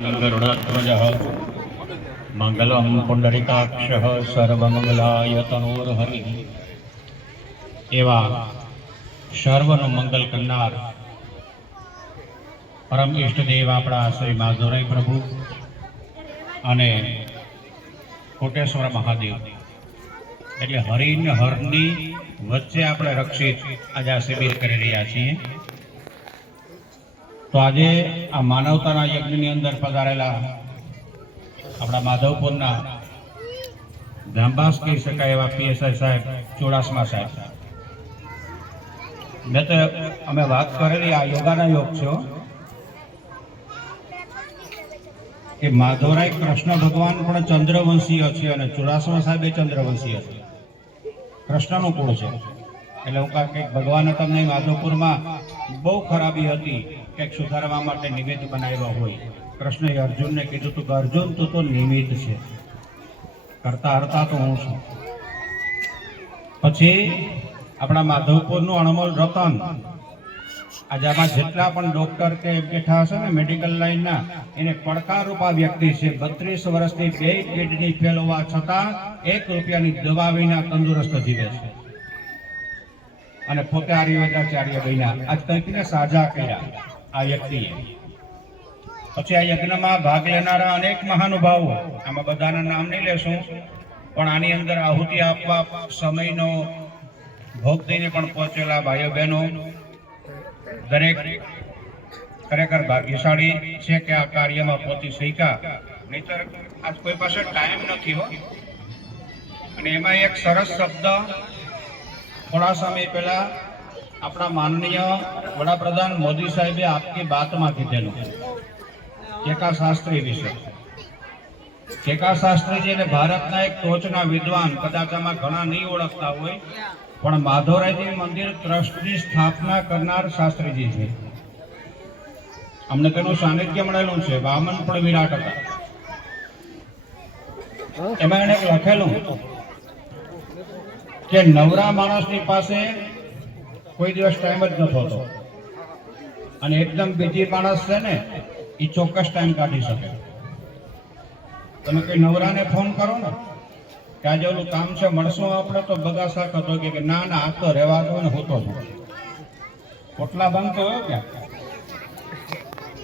गरुडध्वजः मंगलम पुंडरीकाक्षः सर्वमंगलाय तनोर्हरिः एवा सर्वનું મંગલ કરનાર પરમ ઈષ્ટદેવ આપણા શ્રી માધવરાય પ્રભુ અને કોટેશ્વર મહાદેવ એટલે હરિ ને હરની વચ્ચે આપણે રક્ષિત આજે આ શિબિર કરી રહ્યા છીએ। तो आज आ मानवता यज्ञ अंदर पधारेला अपना माधवपुरना धामबास कही शकाय एवा पीएसआई साहेब चुड़ासमा साहेब मैं तो अमे बात करेली आ योगाना योग छो कि माधवराय कृष्ण भगवान पण चंद्रवंशी छे अने चुड़ासमा साहेब चंद्रवंशी छे। कृष्णनु कुळ छे એટલે હું કે ભગવાને તમને માધવપુરમાં બહુ ખરાબી હતી કંઈક સુધારવા માટે નિમિત્ત બનાવ્યા હોય। કૃષ્ણએ અર્જુનને કીધું તું અર્જુન તું તો નિમિત્ત છે, કરતા હરતા તો હું છું। પછી આપણા માધવપુરનું અણમોલ રતન આજે આમાં જેટલા પણ ડોક્ટર કે બેઠા હશે ને મેડિકલ લાઈનના એને પડકારરૂપા વ્યક્તિ છે। 32 વર્ષની 2 કિડની ફેલ હોવા છતાં 1 રૂપિયાની દવા વિના તંદુરસ્ત જીવે છે અને પોતે આયુર્વેદાચાર્ય બન્યા। આજ કંઈકને સાજા કર્યા આ વ્યક્તિએ। પછી આ યજ્ઞમાં ભાગ લેનારા અનેક મહાનુભાવો, આમાં બધાના નામ નહીં લેશું, પણ આની અંદર આહુતિ આપવા સમયનો ભોગ દઈને પણ પહોંચેલા ભાઈઓ બહેનો દરેક ખરેખર ભાગ્યશાળી છે કે આ કાર્યમાં પહોંચી શક્યા। નહીતર આજ કોઈ પાસે ટાઈમ નથી हो। અને એમાં એક સરસ શબ્દ थोड़ा समय पहला अपना माननीय वडाप्रधान मोदी साहेबे आपकी बात में कीधेलू केका शास्त्री विषय। केका शास्त्री जी ने भारतना एक टोचना विद्वान, कदाच आमां घणा नहीं ओळखता होय पण माधवरायजी मंदिर ट्रस्टनी स्थापना करनार शास्त्रीजी छे। अमने तेनुं सानिध्य मळेलुं छे। वामन पण विराट हता। एमां एणे लखेलुं के नवरा माणसनी पासे कोई दिवस टाइम ज नथो होतो अने एकदम बीजी माणस छे ने ई चोक्कस टाइम काढी सके। तमे कोई नवराने फोन करो ने के आज ओલું કામ છે મળશું આપણે તો બગાસા કતો કે ના ના આ તો રહેવા દો ને હોતો છું પોટલા બંધ તો ક્યાં।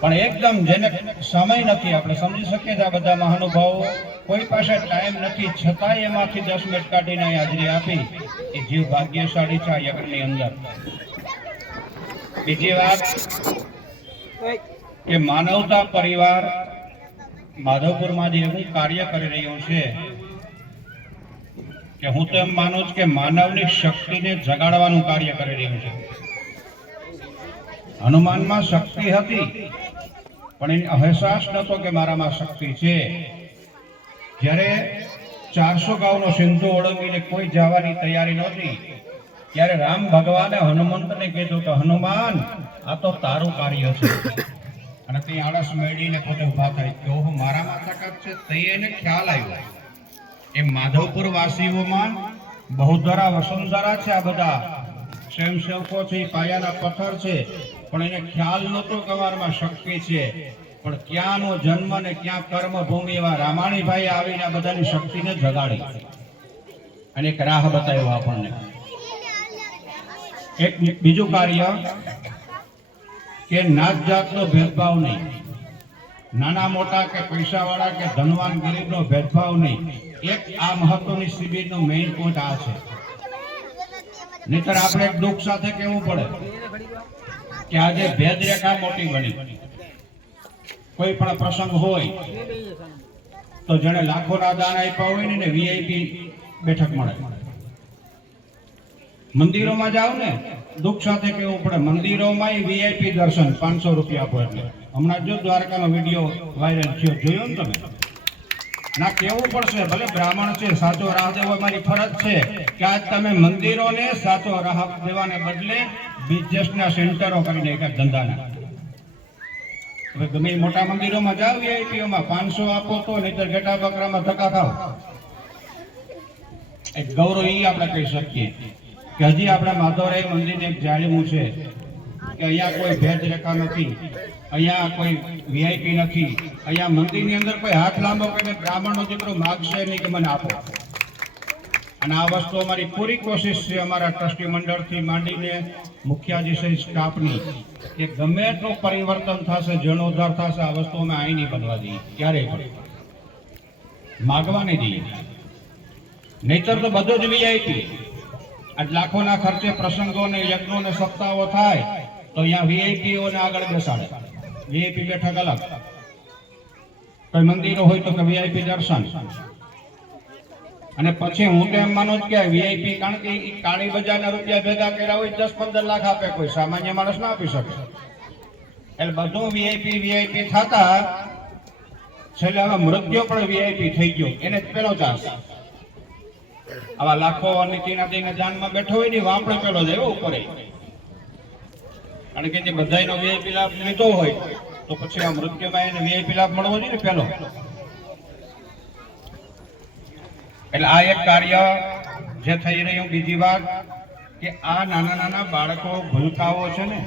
પણ એકદમ જેને સમય નથી આપણે સમજી શકીએ આ બધા મહાનુભાવો કોઈ પાસે ટાઈમ નથી છતાંય એમાંથી 10 મિનિટ કાઢીને હાજરી આપી એ જીવ ભાગ્યશાળી છે આ યજ્ઞની અંદર। બીજી વાત કે માનવતા પરિવાર માધવપુરમાં જે એવું કાર્ય કરી રહ્યું છે કે હું તો એમ માનું છું કે માનવની શક્તિને જગાડવાનું કાર્ય કરી રહ્યું છે। હનુમાનમાં શક્તિ હતી પણ એને અહેસાસ નતો કે મારામાં શક્તિ છે। જ્યારે 400 ગાઉનો સિંધુ ઓળંગીને કોઈ જવાની તૈયારી નહોતી ત્યારે રામ ભગવાને હનુમંતને કીધું કે હનુમાન આ તો તારું કાર્ય છે। અને તે આળસ મેળીને પોતે ઊભા થઈ કે ઓહો મારામાં તાકાત છે। તે એને ખ્યાલ આવ્યો એ માધવપુર વાસીઓમાં બહુધરા વસુંધરા છે, આ બધા સ્વયંસેવકો છે, પાયાના પથ્થર છે, પણ એને ખ્યાલ નહોતો કે અમારામાં શક્તિ છે। પણ ક્યાંનો જન્મ ને ક્યાં કર્મ ભૂમિ એવા રામાણીભાઈ આવીને આ બધાની શક્તિને જગાડી અને એક રાહ બતાવ્યો આપણને। એક બીજું કાર્ય કે નાત જાતનો ભેદભાવ નહીં, નાના મોટા કે પૈસાવાળા કે ધનવાન ગરીબનો ભેદભાવ નહીં। એક આ મહત્વની શિબિરનો મેઇન પોઈન્ટ આ છે। નહીતર આપણે એક દુઃખ સાથે કહેવું પડે કે આજે ભેદરેખા મોટી બની। कोई पण प्रसंग होय तो जने लाखोना दान आप्या होय ने वीआईपी बैठक मळे। मंदिरों में जाओ ने दुख साथे केवुं पड़े मंदिरों में वीआईपी दर्शन 500 रुपया आपो एटले। हमणा जो द्वारकानो विडियो वायरल थयो जोयो ने तमे ना केवुं पड़शे भले ब्राह्मण छे साचो राह देवो मारी फरज छे के आज तमे मंदिरों ने साचो राह देवाने बदले बिजनेसना सेंटरो करी नाख्या धंधाना। गमे मोटा मंदिरों में जाओ वीआईपीओ में 500 आपो तो नहींतर गेटा बकरा में धक्का खाओ। एक गौरव ई आपणे कही सकीए कि हजी आपणे माधवराय मंदिर एक जाळीमू छे કે અહીંયા કોઈ ભેદ રેખા નથી, અહીંયા કોઈ વીઆઈપી નથી, અહીંયા મંદિરની અંદર કોઈ હાથ લાંબો કરીને બ્રાહ્મણનો દીકરો માગશે નહીં કે મને આપો. અને આ વસ્તુ અમારી પૂરી કોશિશ છે અમારા ટ્રસ્ટી મંડળથી માંડીને મુખ્યાધીશ સ્ટાફની કે ગમે એટલું પરિવર્તન થશે, જીર્ણોદ્ધાર થશે, આ વસ્તુ અમે અહીં નહીં બનવા દઈએ, ક્યારેય પણ માગવા નહીં દઈએ. નહીતર તો બધું જ વીઆઈપી. આજ લાખોના ખર્ચે પ્રસંગો ને યજ્ઞો ને સપ્તાહો થાય તો અહીંયા વીઆઈપીઓને આગળ બેસાડે. વીઆઈપી બેઠક અલગ, કોઈ મંદિરો હોય તો વીઆઈપી દર્શન. અને પછી હું તો એમ માનું કે વીઆઈપી, કારણ કે કાળી બજારના રૂપિયા ભેગા કર્યા હોય 10-15 લાખ આપે, કોઈ સામાન્ય માણસ ના આપી શકે. એટલે બધું વીઆઈપી થતા છેલ્લે હવે મૃત્યુ પણ વીઆઈપી થઈ ગયો, એને પેલો ચાન્સ. આવા લાખો નીતિના દઈને જાનમાં બેઠો હોય ને વાપડે પેલો જાય ઉપર. કારણ કે જે બધાનો વીઆઈપી લાભ લીધો હોય તો પછી આ મૃત્યુમાં એને વીઆઈપી લાભ મળવો જોઈએ ને પેલો. એટલે આ એક કાર્ય જે થઈ રહ્યું. બીજી વાત કે આ નાના નાના બાળકો ભૂલકાઓ છે ને,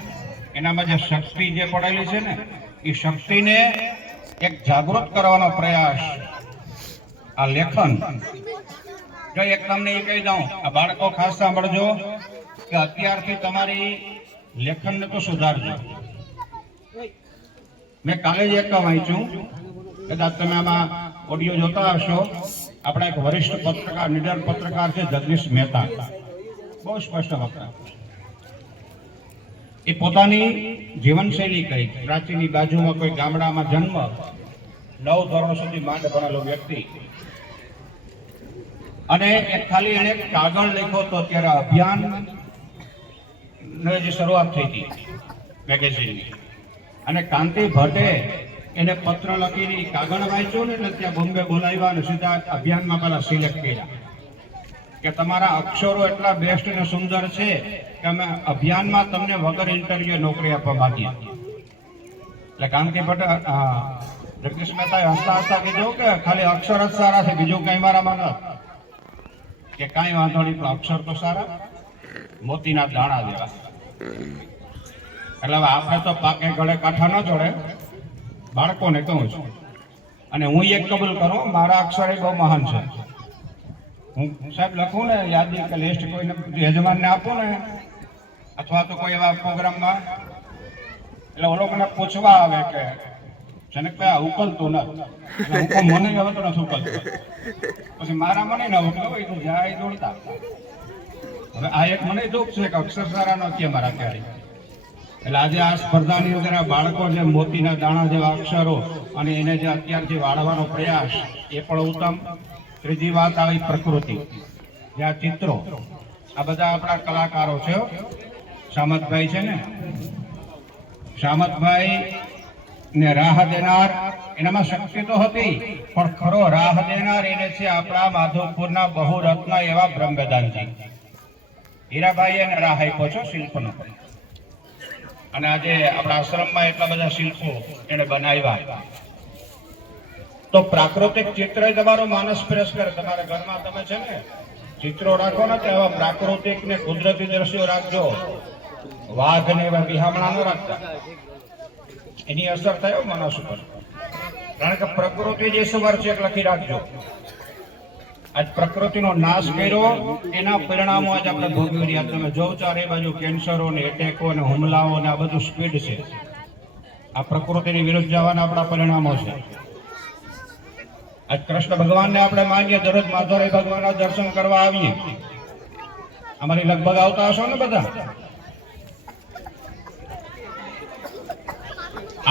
એનામાં જે શક્તિ જે પડેલી છે ને, એ શક્તિને એક જાગૃત કરવાનો પ્રયાસ આ લેખન. જો એક તમને એ કહી દઉં, આ બાળકો ખાસ સાંભળજો કે અત્યારથી તમારી લેખનને તો સુધારજો. મેં કાલે જ એક વાંચ્યું, કદાચ તમે આમાં ઓડિયો જોતા હશો. આપણા એક વરિષ્ઠ પત્રકાર, નિડર પત્રકાર છે જગદીશ મહેતા, બહુ સ્પષ્ટ વક્તા. એ પોતાની જીવનશૈલી કહી. પ્રાચીની બાજુમાં કોઈ ગામડામાં જન્મ, 9 ધોરણ સુધી માંડ ભણેલો વ્યક્તિ, અને એક ખાલી એને કાગળ લખ્યો હતો. ત્યારે અભિયાન જે શરૂઆત થઈ હતી મેગેઝિનની, અને કાંતિ ભટ્ટે એને પત્ર લખીને કાગળ વાંચ્યો ને, એટલે ત્યાં બોમ્બે બોલાવ્યા અને સીધા અભિયાનમાં પેલા સિલેક્ટ કર્યા કે તમારા અક્ષરો એટલા બેસ્ટ અને સુંદર છે કે અમે અભિયાનમાં તમને વગર ઇન્ટરવ્યુ નોકરી આપવા માંગીએ. એટલે કાંતિ ભટ્ટ જગદીશ મહેતાએ હસતા હસતા કીધું કે ખાલી અક્ષર જ સારા છે, બીજું કઈ મારામાં ન. કે કાંઈ વાંધો નહીં, પણ અક્ષર તો સારા, મોતીના દાણા જેવા. એટલે હવે આપણે તો પાકે ગળે કાંઠા ન જોડે, બાળકોને કહું છું. અને હું એક કબૂલ કરું, મારા અક્ષર એ બહુ મહાન છે. હું સાહેબ લખું ને યાદી કે લિસ્ટ કોઈને યજમાનને આપું ને, અથવા તો કોઈ એવા પ્રોગ્રામમાં, એટલે ઓ લોકોને પૂછવા આવે કે જનકભાઈ આ ઉકલતું ન, મને હવે તો નથી ઉકલતું. પછી મારા મને ન ઉકલો, તો જાય દોડતા. હવે આ એક મને દુઃખ છે કે અક્ષર સારા નથી અમારા ક્યારે. એટલે આજે આ સ્પર્ધાની અંદર બાળકો જે મોતીના દાણા જેવા અક્ષરો અને એને જે અત્યારથી વાળવાનો પ્રયાસ, એ પણ ઉત્તમ. ત્રીજી વાત આવી પ્રકૃતિ, જે આ ચિત્રો, આ બધા આપણા કલાકારો છે. સામતભાઈ છે ને, સામતભાઈ ને રાહ દેનાર, એનામાં શક્તિ તો હતી, પણ ખરો રાહ દેનાર એને છે આપણા માધવપુરના બહુરત્ન એવા બ્રહ્મવેદાંતજી. હીરાભાઈ એને રાહ આપ્યો છે શિલ્પનો. અને આજે આપણા આશ્રમમાં એટલા બધા શિલ્પો એને બનાવ્યા. તો પ્રાકૃતિક ચિત્ર તમારો માનસ ફ્રેશ કરે. તમારા ઘરમાં તમે છે ને ચિત્રો રાખો ને, તેવા પ્રાકૃતિક ને કુદરતી દ્રશ્યો રાખજો. વાઘ ને એવા વિહામણા ન રાખતા, એની અસર થાય માણસ ઉપર. કારણ કે પ્રકૃતિ જે સવાર છે લખી રાખજો. આજ પ્રકૃતિનો નાશ કર્યો, એના પરિણામો આજ આપણે ભોગવી રહ્યા. તમે જો ચારે બાજુ કેન્સરો ને એટેકો ને હુમલાઓ ને આ બધું સ્પીડ છે. આ પ્રકૃતિની વિરુદ્ધ જવાના આપણા પરિણામો છે. આજ કૃષ્ણ ભગવાનને આપણે માનીએ, દરરોજ માધવરાય ભગવાનના દર્શન કરવા આવીએ. અમારી લગભગ આવતા હશો ને બધા.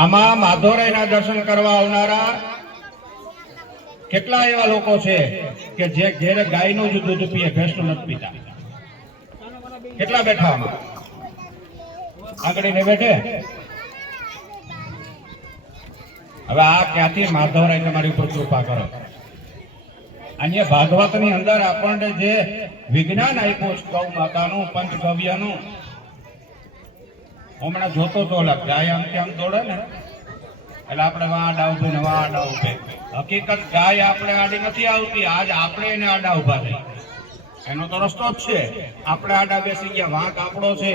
આમાં માધવરાયના દર્શન કરવા આવનારા કેટલા એવા લોકો છે કે જે ઘેરે ગાયનું જ દૂધ પીએ, ભેંસનું નથી પીતા. કેટલા બેઠા આમાં આંગળીને બેઠે. હવે આ ક્યાંથી માધવરાય તમારી ઉપર કૃપા કરો. અહીંયા ભાગવતની અંદર આપણને જે વિજ્ઞાન આપ્યું છે ગૌ માતાનું, પંચગવ્યનું, હમણાં જોતો તો ગાય આમ તેમ દોડે ને, એટલે આપણે વાડા ઉભે ને વાડા ઉભે. હકીકત ગાય આપણે આડી નથી આવતી, આજ આપણે એને આડા ઉભા થઈ. એનો તો રસ્તો જ છે. આપણે આડા બેસી ગયા, વાંક આપણો છે.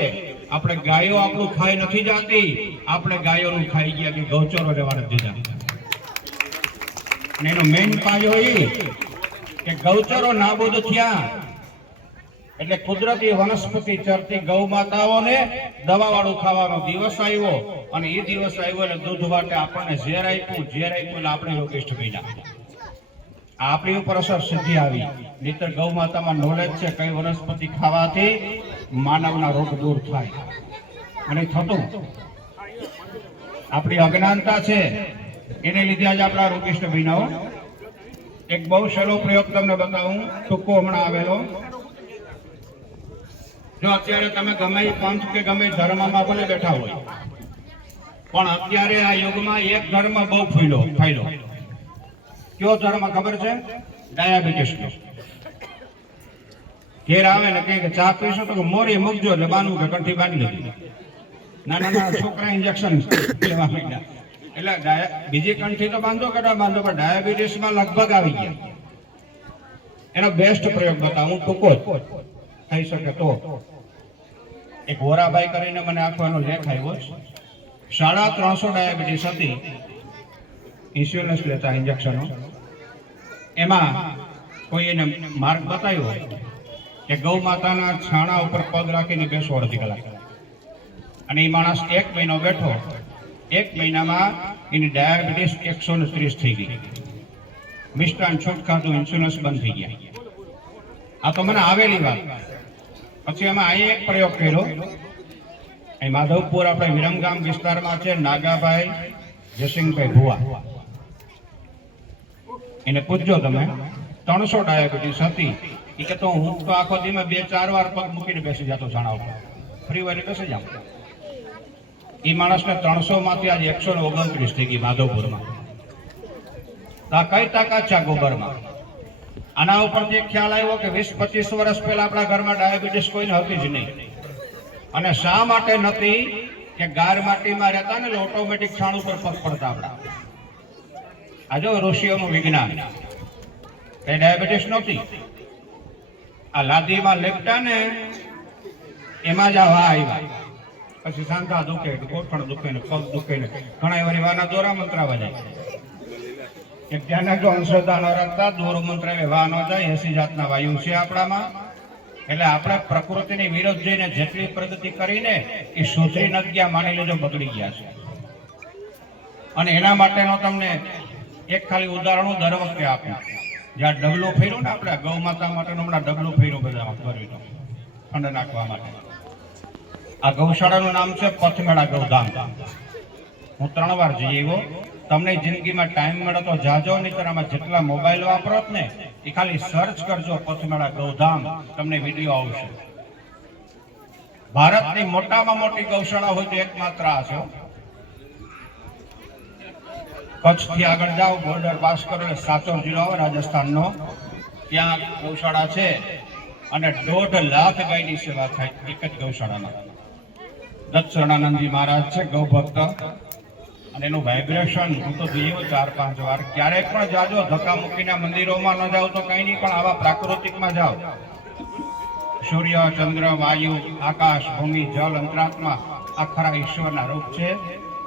આપણે ગાયો આપણું ખાઈ નથી જાતી, આપણે ગાયોનું ખાઈ ગયા કે ગૌચરો રહેવા નથી દીધા. અને એનો મેઇન પાયો એ કે ગૌચરો નાબૂદ થયા એટલે કુદરતી વનસ્પતિ ચરતી ગૌ માતાઓને દવા વાળું ખાવાનો દિવસ આવ્યો, અને એ દિવસ આવ્યો એટલે દૂધ વાટે આપણને ઝેર આપ્યું એટલે આપણે યોગિષ્ઠ બન્યા. આપણી ઉપર અસર સીધી આવી. નહીતર ગૌ માતામાં નોલેજ છે કઈ વનસ્પતિ ખાવાથી માનવના રોગ દૂર થાય, અને થતું આપણી અજ્ઞાનતા છે એને લીધે આજે આપણા રોગિષ્ઠ બન્યા. એક બહુ સહેલો પ્રયોગ તમને બતાવું, ટૂંકો હમણાં આવેલો. જો અત્યારે તમે ગમે પંથ કે ગમે ધર્મમાં ભલે બેઠા હોય, પણ અત્યારે આ યુગમાં એક ધર્મ બહુ ફાયલો. કયો ધર્મ ખબર છે? ડાયાબિટીસ નો. ઘેર આવે ને કઈ ચા પીશો તો મોરી મૂકજો એટલે બાંધવું કે કંઠી બાંધી લીધી. નાના છોકરા ઇન્જેક્શન લેવા માંડ્યા એટલે બીજી કંઠી તો બાંધો કે બાંધો, પણ ડાયાબિટીસમાં લગભગ આવી ગયા. એનો બેસ્ટ પ્રયોગ બતાવું, ટૂંકો જ થઈ શકે તો. એક વોરાભાઈ કરીને મને આખવાનો લેખ આવ્યો. 350 ડાયાબિટીસ હતી, ઇન્સ્યોરન્સ લેતા ઇન્જેક્શનો. એમાં કોઈ એને માર્ગ બતાવ્યો કે ગૌ માતાના છાણા ઉપર પગ રાખીને બેસો અડધી કલાક, અને એ માણસ 1 મહિનો બેઠો. 1 મહિનામાં એની ડાયાબિટીસ 130 થઈ ગઈ. મિષ્ટાન છૂટ ખાધું, ઇન્સ્યોરન્સ બંધ થઈ ગયા. આ તો મને આવેલી વાત. પછી એમાં અહીં એક પ્રયોગ કર્યો. અહીં માધવપુર આપણે વિરમગામ વિસ્તારમાં છે નાગાભાઈ જયસિંહભાઈ ભુવા, એને પૂછજો તમે. 300 ડાયાબિટીસ હતી. એ કે તો હું તો આખો દી 2-4 વાર પગ મૂકીને બેસી જતો છાણા ઉપર, ફ્રી વાર બેસી જાઉં. એ માણસને 300 માંથી આજે 129 થઈ ગઈ માધવપુરમાં. આ કઈ તાકાત છે ગોબરમાં? આના ઉપરથી ખ્યાલ આવ્યો કે 20-25 વર્ષ પહેલા આપણા ઘરમાં ડાયાબિટીસ કોઈને હતી જ નહીં. અને શા માટે નથી? કે ગાર માટીમાં રહેતા ને ઓટોમેટિક છાણ ઉપર પગ પડતા આપણા. આ જો ઋષિઓનું વિજ્ઞાન. એ ડાયાબિટીસ નહોતી. આ લાદીમાં લેપટા ને એમાં જ આવા આવ્યા. પછી સાંધા દુખે, ગોઠણ દુખે ને પગ દુખે ને ઘણા વાર વાના દોરા મંત્રાવા જાય. એક ધ્યાન જો અંશોધા ન રાખતા, દોરો મંત્રાવે વા ન જાય. 80 જાતના વાયુ છે આપણામાં. એટલે આપણે પ્રકૃતિની વિરુદ્ધ જઈને જેટલી પ્રગતિ કરીને એ સુધરી નથી ગયા, માની લેજો બગડી ગયા છે. અને એના માટેનો તમને એક ખાલી ઉદાહરણ દર વખતે આપ્યું. જ્યાં ડગલું ફેર્યું ને આપણે ગૌ માતા માટેનું હમણાં ડગલું ફેર્યું બધા કર્યું ઠંડ નાખવા માટે. આ ગૌશાળાનું નામ છે પથમેળા ગૌધામ. હું 3 વાર જઈ આવ્યો. તમને જિંદગીમાં ટાઈમ મળે તો જાજો, નહીં આમાં જેટલા મોબાઈલ વાપરો ને એ ખાલી સર્ચ કરજો પથમેળા ગૌધામ, તમને વિડીયો આવશે. ભારતની મોટામાં મોટી ગૌશાળા હોય તો એકમાત્ર આ છે. કચ્છથી આગળ જાઓ, બોર્ડર પાસ કરો એટલે સાચોર જિલ્લો આવે રાજસ્થાનનો, ત્યાં ગૌશાળા છે. અને 1.5 લાખ ગાયની સેવા થાય એક જ ગૌશાળામાં. દત્ત શરણાનંદજી મહારાજ છે ગૌ ભક્ત, અને એનું વાઇબ્રેશન હું તો જોયું 4-5 વાર. ક્યારેક પણ જાજો, ધક્કા મૂકીના મંદિરોમાં ન જાઓ તો કઈ નહીં, પણ આવા પ્રાકૃતિકમાં જાઓ. સૂર્ય, ચંદ્ર, વાયુ, આકાશ, ભૂમિ, જલ, અંતરાત્મા આ ખરા ઈશ્વરના રૂપ છે.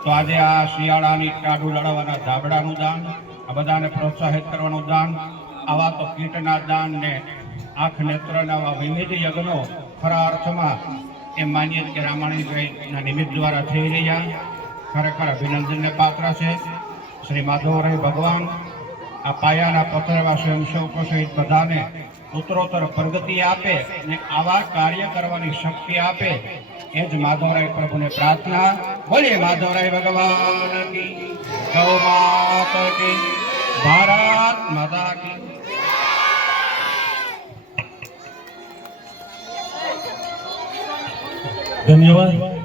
તો આજે આ શિયાળાની ટાઢું લડાવવાના ધાબળાનું દાન, આ બધાને પ્રોત્સાહિત કરવાનું દાન, આવા તો કીટના દાન ને આંખ નેત્રના આવા વિવિધ યજ્ઞો ખરા અર્થમાં એમ માનીએ કે રામાયણના નિમિત્ત દ્વારા થઈ રહ્યા. ખરેખર અભિનંદનને પાત્ર છે. શ્રી માધવરાય ભગવાન આ પાયાના પથ્થરવા સ્વયંસેવકો સહિત બધાને ઉત્તરોત્તર પ્રગતિ આપે અને આવા કાર્ય કરવાની શક્તિ આપે, એ જ માધવરાય પ્રભુને પ્રાર્થના. બોલીએ માધવરાય ભગવાન કી, ગૌ માતા કી, ભારત માતા કી. ધન્યવાદ.